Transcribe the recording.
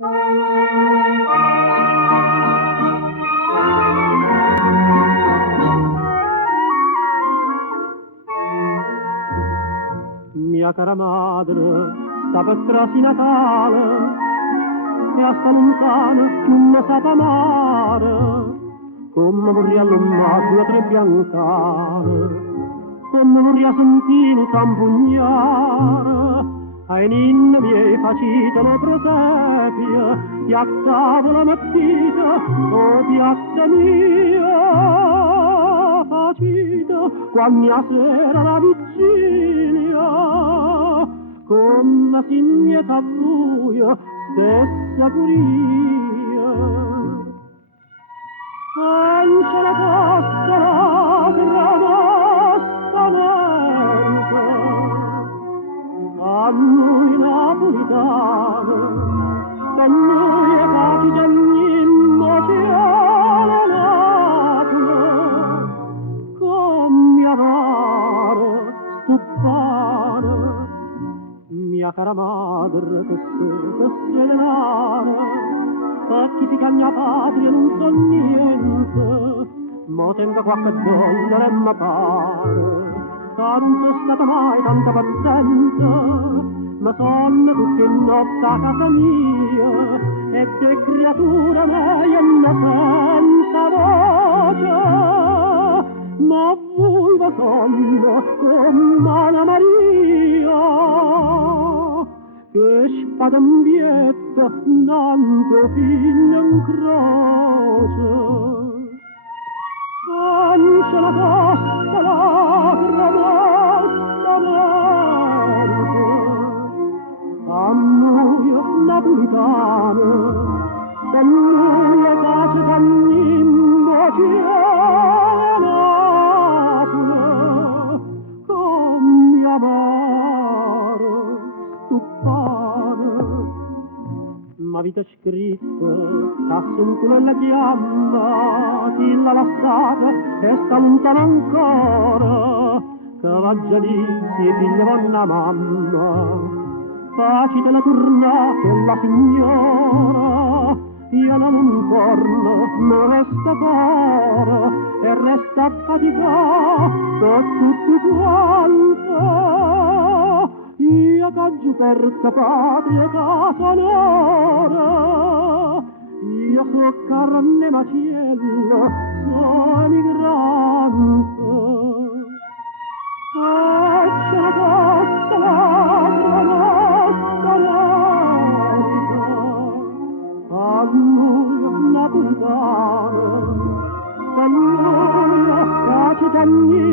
Mia cara madre, sta per trasi Natale, e a sta lontana che non sa amare, come vorrei all'ummare la tre biancare, come vorrei sentire zampugnare, ai ninni miei facitelo prosepia, e a tavola mettita, o piatta mia, facita, quando a sera la vigilia, con la signeta buia, stessa puria. Anche la costa gramostamento, a noi napolitano, per noi è caci d'ogni cielo Napoli, con mia mare stupare, mia cara madre che sei denaro, e chi si cagna patria non so niente, mo tenga qualche dollaro e mi pare, che non sono stata mai tanto paziente, ma sono tutte in notte a casa mia, e che creatura mia senza voce, ma voi va sonno con Anna Maria, che spada in bietta nanto fino in croce. Anche la costa lagrimosamente, a noi napolitane, per noi è pace cammino Napoli, con mia mare stupare. Ma vita scritta, assunto nella chiamma, chi l'ha lasciata e sta lontana ancora, che va già lì, si è figlia donna mamma. Facite la tornate la signora, io non un corno, non resta cuore, e resta a faticare per tutti quanto. Io caggio persa patria casa onore, io so carne maciello, so emigrante. E c'è la costa nostra America, a noi napolitano, per noi caci d'ogni